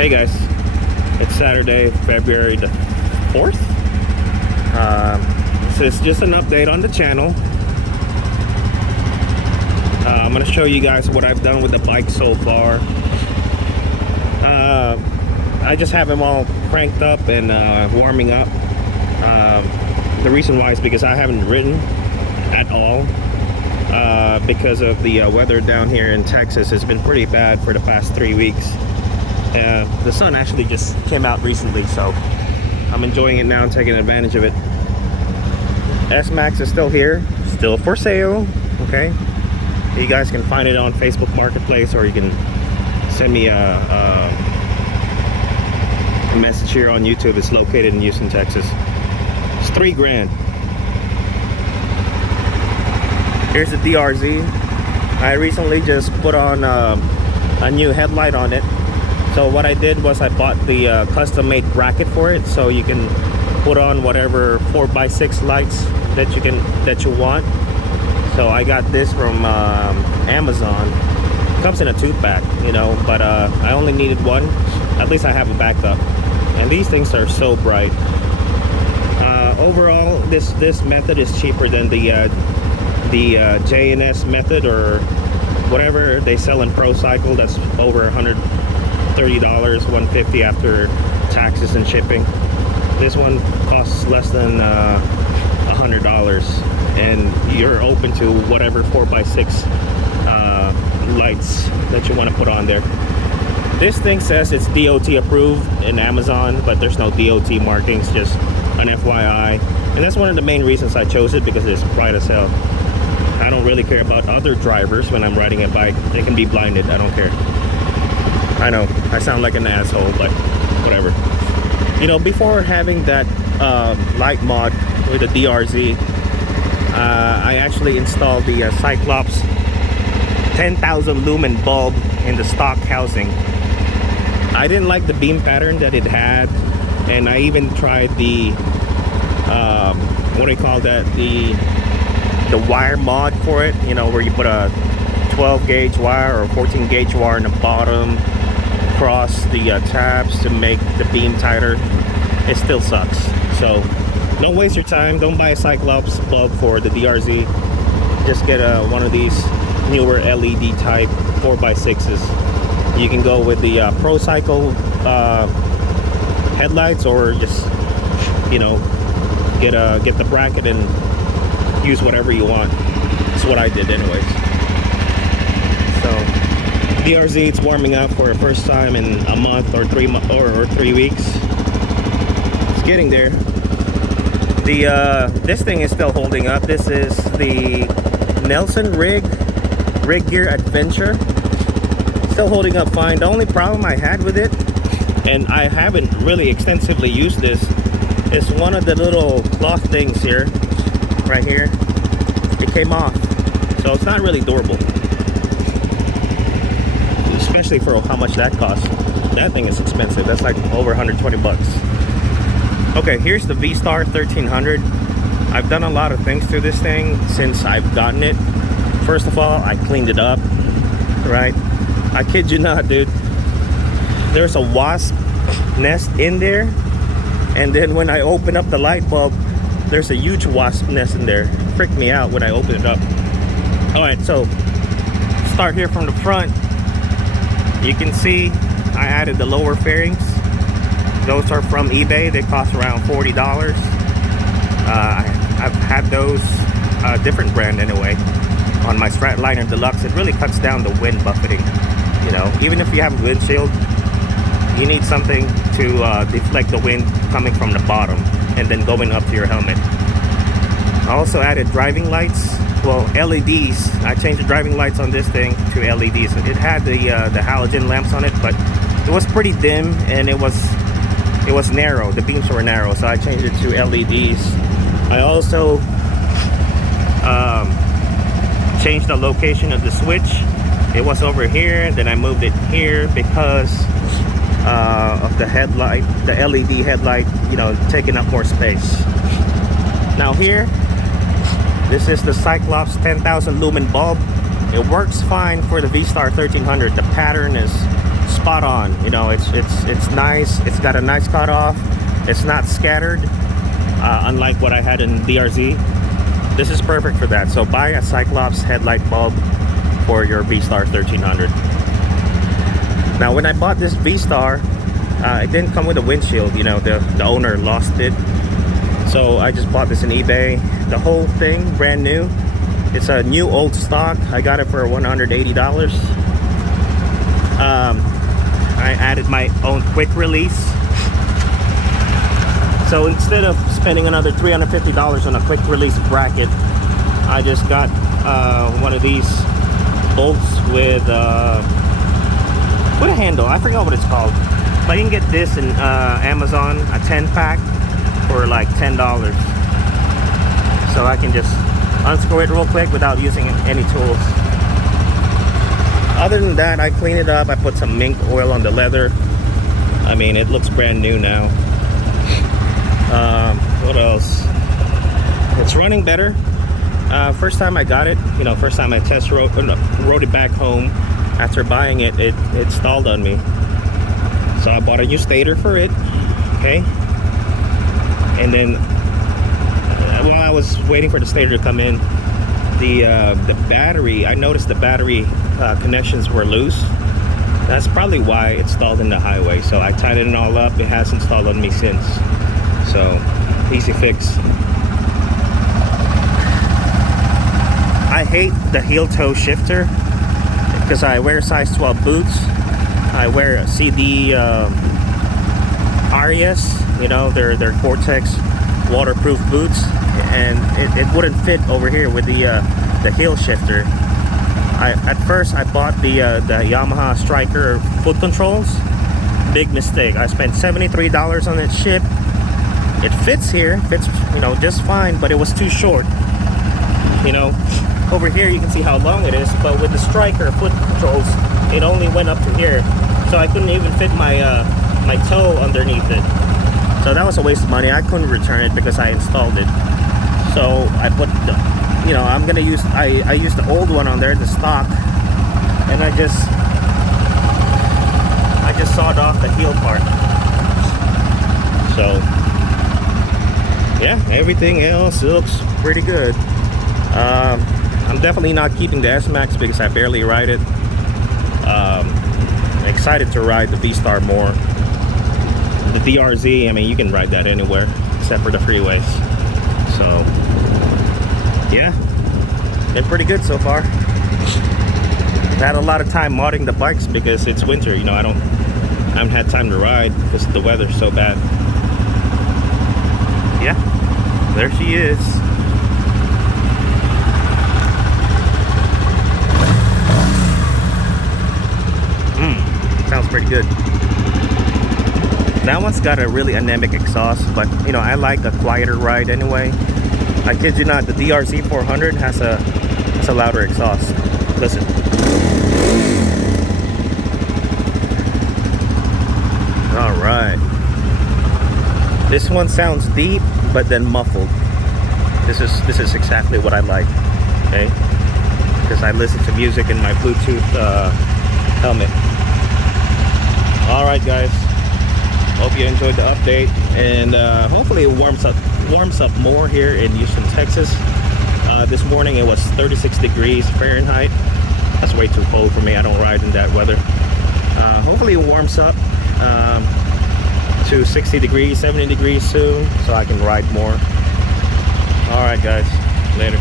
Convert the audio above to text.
Hey guys, it's Saturday, February the 4th. This is just an update on the channel. I'm going to show you guys what I've done with the bike so far. I just have them all cranked up and warming up. The reason why is because I haven't ridden at all. Because of the weather down here in Texas. It's been pretty bad for the past 3 weeks. The sun actually just came out recently, so I'm enjoying it now and taking advantage of it. S-Max is still here, still for sale. Okay, you guys can find it on Facebook Marketplace, or you can send me a message here on YouTube. It's located in Houston, Texas. It's $3 grand. Here's the DRZ. I recently just put on a new headlight on it. So what I did was I bought the custom-made bracket for it, so you can put on whatever 4x6 lights that you want. So I got this from Amazon. It comes in a 2-pack, you know, but I only needed one. At least I have a backup. And these things are so bright. Overall, this method is cheaper than the J&S method or whatever they sell in Pro Cycle. That's over $130, $150 after taxes and shipping. This one costs less than $100, and you're open to whatever 4x6 lights that you want to put on there. This thing says it's DOT approved in Amazon, but there's no DOT markings, just an FYI. And that's one of the main reasons I chose it, because it's bright as hell. I don't really care about other drivers when I'm riding a bike. They can be blinded, I don't care. I know, I sound like an asshole, but whatever. You know, before having that light mod with the DRZ, I actually installed the Cyclops 10,000 lumen bulb in the stock housing. I didn't like the beam pattern that it had, and I even tried the what do you call that, the wire mod for it, you know, where you put a 12 gauge wire or 14 gauge wire in the bottom across the tabs to make the beam tighter. It still sucks. So don't waste your time. Don't buy a Cyclops bulb for the DRZ. Just get one of these newer LED type 4x6s. You can go with the Pro Cycle headlights, or just, you know, get the bracket and use whatever you want. That's what I did anyways. So DRZ, it's warming up for the first time in a month or 3 weeks. It's getting there. This thing is still holding up. This is the Nelson Rig Gear Adventure. Still holding up fine. The only problem I had with it, and I haven't really extensively used this, is one of the little cloth things here, right here. It came off, so it's not really durable, especially for how much that costs. That thing is expensive. That's like over 120 bucks. Okay, here's the Vstar 1300. I've done a lot of things to this thing since I've gotten it. First of all, I cleaned it up, right? I kid you not, dude. There's a wasp nest in there, and then when I open up the light bulb, there's a huge wasp nest in there. It freaked me out when I opened it up. Alright, so start here from the front. You can see I added the lower fairings. Those are from eBay. They cost around $40. I've had those, different brand anyway, on my Stratliner Deluxe. It really cuts down the wind buffeting. You know, even if you have a windshield, you need something to deflect the wind coming from the bottom and then going up to your helmet. I also added driving lights, well, LEDs. I changed the driving lights on this thing to LEDs. It had the halogen lamps on it, but it was pretty dim, and it was narrow. The beams were narrow, so I changed it to LEDs. I also changed the location of the switch. It was over here, then I moved it here because of the headlight, the LED headlight, you know, taking up more space. Now here, this is the Cyclops 10,000 lumen bulb. It works fine for the Vstar 1300. The pattern is spot on. You know, it's nice. It's got a nice cutoff. It's not scattered, unlike what I had in DRZ. This is perfect for that. So buy a Cyclops headlight bulb for your Vstar 1300. Now, when I bought this Vstar, it didn't come with a windshield. You know, the owner lost it. So I just bought this on eBay. The whole thing, brand new. It's a new old stock. I got it for $180. I added my own quick release. So instead of spending another $350 on a quick release bracket, I just got one of these bolts with a handle. I forgot what it's called. But you can get this in Amazon, a 10-pack for like $10. So I can just unscrew it real quick without using any tools. Other than that, I clean it up. I put some mink oil on the leather. I mean, it looks brand new now. What else? It's running better. First time I got it, you know, first time I rode it back home after buying it, it stalled on me. So I bought a new stator for it. Okay. And then while I was waiting for the stator to come in, the battery, I noticed the battery connections were loose. That's probably why it stalled in the highway. So I tightened it all up. It hasn't stalled on me since. So easy fix. I hate the heel toe shifter because I wear size 12 boots. I wear a CD RES, you know, they're Gore-Tex waterproof boots, and it wouldn't fit over here with the heel shifter. At first I bought the Yamaha Striker foot controls. Big mistake. I spent $73 on that ship. It fits here, fits, you know, just fine, but it was too short. You know, over here you can see how long it is, but with the Striker foot controls, it only went up to here, so I couldn't even fit my my toe underneath it. So that was a waste of money. I couldn't return it because I installed it. So I put the, you know, I'm gonna use, I used the old one on there, the stock, and I just sawed off the heel part. So yeah, everything else looks pretty good. I'm definitely not keeping the S-Max because I barely ride it. Excited to ride the Vstar more. The DRZ, I mean, you can ride that anywhere except for the freeways. So yeah, been pretty good so far. I had a lot of time modding the bikes because it's winter, you know. I haven't had time to ride because the weather's so bad. Yeah, there she is. Sounds pretty good. That one's got a really anemic exhaust, but you know, I like a quieter ride anyway. I kid you not, the DRZ 400 has a louder exhaust. Listen. All right. This one sounds deep, but then muffled. This is exactly what I like. Okay, because I listen to music in my Bluetooth helmet. All right, guys. Hope you enjoyed the update, and hopefully it warms up more here in Houston, Texas. This morning it was 36 degrees Fahrenheit. That's way too cold for me. I don't ride in that weather. Hopefully it warms up to 60 degrees, 70 degrees soon, so I can ride more. All right, guys. Later.